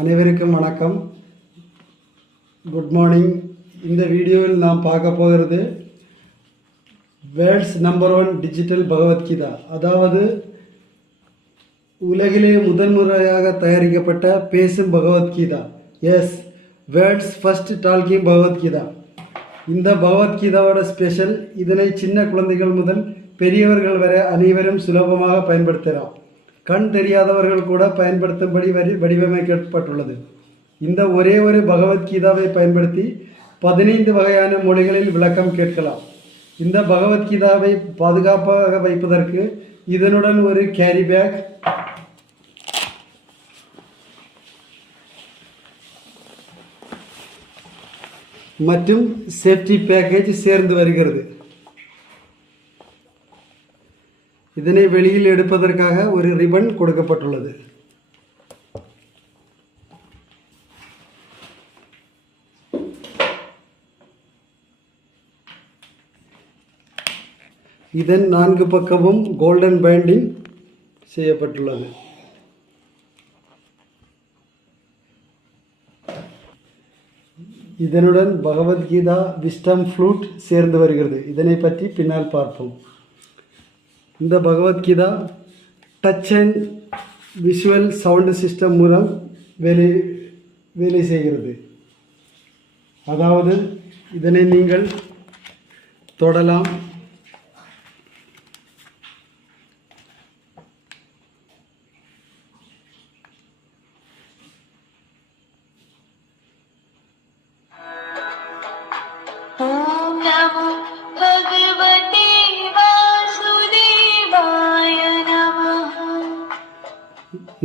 அனைவருக்கும் வணக்கம். Good morning. இந்த வீடியோவில் நாம் பார்க்க போகிறது வேர்ல்ட்ஸ் நம்பர் 1 டிஜிட்டல் பகவத்கீதா, அதாவது உலகிலே முதன்முறையாக தயாரிக்கப்பட்ட பேசும் Bhagavad Gita. Yes, world's first talking Bhagavad Gita. இந்த பகவத்கீதாவோட ஸ்பெஷல், இதனை சின்ன குழந்தைகள் முதல் பெரியவர்கள் வரை அனைவரும் சுலபமாக பயன்படுத்தலாம். கண் தெரியாதவர்கள் கூட பயன்படுத்தும்படி வடிவமைக்கப்பட்டுள்ளது. இந்த ஒரே ஒரு பகவத்கீதாவை பயன்படுத்தி 15 வகையான மொழிகளில் விளக்கம் கேட்கலாம். இந்த பகவத்கீதாவை பாதுகாப்பாக வைப்பதற்கு இதனுடன் ஒரு கேரி பேக் மற்றும் சேஃப்டி பேக்கேஜ் சேர்ந்து வருகிறது. இதனை வெளியில் எடுப்பதற்காக ஒரு ரிப்பன் கொடுக்கப்பட்டுள்ளது. இதன் 4 பக்கமும் கோல்டன் பைண்டிங் செய்யப்பட்டுள்ளது. இதனுடன் பகவத்கீதா விஸ்டம் ஃப்ளூட் சேர்ந்து வருகிறது. இதனை பற்றி பின்னால் பார்ப்போம். இந்த Bhagavad Gita touch and visual sound system மூலம் வேலை செய்கிறது. அதாவது இதனை நீங்கள் தொடலாம்,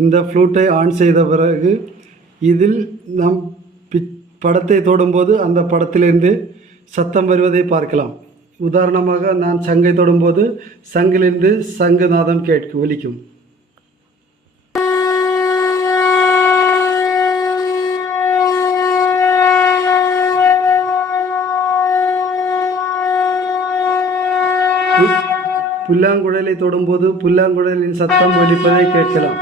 இந்த ஃப்ளூட்டை ஆன் செய்த பிறகு இதில் நம் படத்தை தொடும்போது அந்த படத்திலிருந்து சத்தம் வருவதை பார்க்கலாம். உதாரணமாக நான் சங்கை தொடும்போது சங்கிலிருந்து சங்கு நாதம் ஒலிக்கும். புல்லாங்குழலை தொடும்போது புல்லாங்குழலின் சத்தம் ஒலிப்பதை கேட்கலாம்.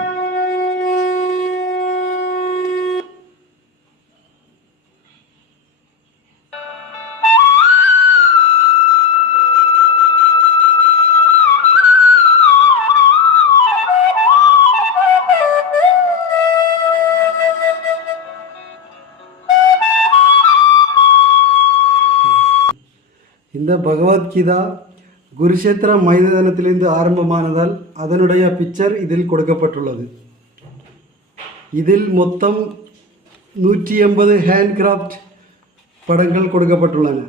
இந்த பகவத்கீதா குருஷேத்திர மைதானத்திலிருந்து ஆரம்பமானதால் அதனுடைய பிக்சர் இதில் கொடுக்கப்பட்டுள்ளது. இதில் மொத்தம் 180 ஹேண்ட்கிராஃப்ட் படங்கள் கொடுக்கப்பட்டுள்ளன.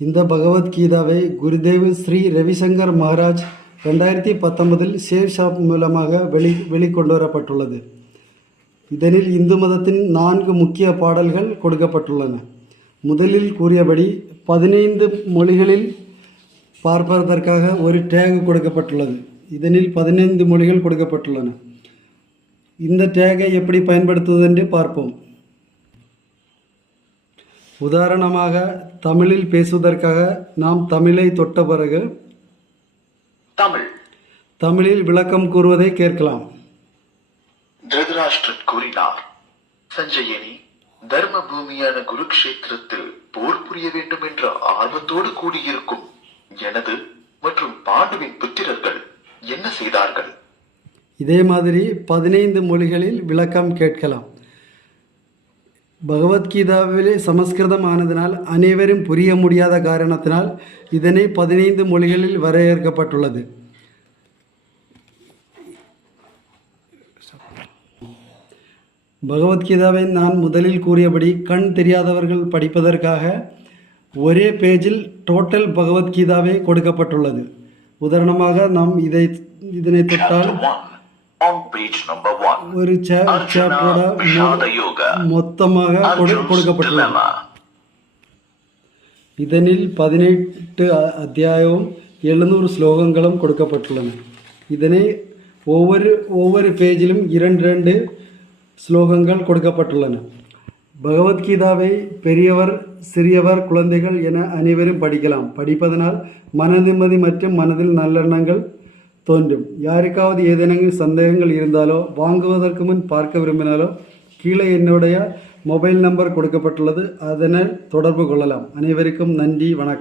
இந்த பகவத்கீதாவை குருதேவ் ஸ்ரீ ரவிசங்கர் மகாராஜ் 2019 சேவ் ஷாப் மூலமாக வெளிக்கொண்டு வரப்பட்டுள்ளது. இதனில் இந்து மதத்தின் 4 முக்கிய பாடல்கள் கொடுக்கப்பட்டுள்ளன. முதலில் கூறியபடி 15 மொழிகளில் பார்ப்பதற்காக ஒரு டேக் கொடுக்கப்பட்டுள்ளது. இதனில் 15 மொழிகள் கொடுக்கப்பட்டுள்ளன. இந்த டேகை எப்படி பயன்படுத்துவது என்று பார்ப்போம். உதாரணமாக தமிழில் பேசுவதற்காக நாம் தமிழை தொட்ட பிறகு தமிழில் விளக்கம் கூறுவதை கேட்கலாம். திருதராஷ்டிரன் கூறினார், சஞ்சயனி, தர்ம பூமியான குருக்ஷேத்திரத்தில் போர் புரிய வேண்டும் என்ற ஆர்வத்தோடு கூடியிருக்கும் எனது மற்றும் பாண்டுவின் புத்திரர்கள் என்ன செய்தார்கள்? இதே மாதிரி 15 மொழிகளில் விளக்கம் கேட்கலாம். பகவத்கீதாவிலே சமஸ்கிருதம் ஆனதினால் அனைவரும் புரிய முடியாத காரணத்தினால் இதனை 15 மொழிகளில் வரையறுக்கப்பட்டுள்ளது. பகவத்கீதாவை நான் முதலில் கூறியபடி கண் தெரியாதவர்கள் படிப்பதற்காக ஒரே பேஜில் டோட்டல் பகவத்கீதாவை கொடுக்கப்பட்டுள்ளது. உதாரணமாக நாம் இதனை தொட்டால் ஒரு சாப்டரோட மொத்தமாக கொடுக்கப்பட்டுள்ளது. இதனில் 18 அத்தியாயமும் 700 ஸ்லோகங்களும் கொடுக்கப்பட்டுள்ளன. இதனை ஒவ்வொரு பேஜிலும் 2 ஸ்லோகங்கள் கொடுக்கப்பட்டுள்ளன. பகவத்கீதாவை பெரியவர், சிறியவர், குழந்தைகள் என அனைவரும் படிக்கலாம். படிப்பதனால் மன நிம்மதி மற்றும் மனதில் நல்லெண்ணங்கள் தோன்றும். யாருக்காவது ஏதேனும் சந்தேகங்கள் இருந்தாலோ வாங்குவதற்கு முன் பார்க்க விரும்பினாலோ கீழே என்னுடைய மொபைல் நம்பர் கொடுக்கப்பட்டுள்ளது. அதனை தொடர்பு கொள்ளலாம். அனைவருக்கும் நன்றி, வணக்கம்.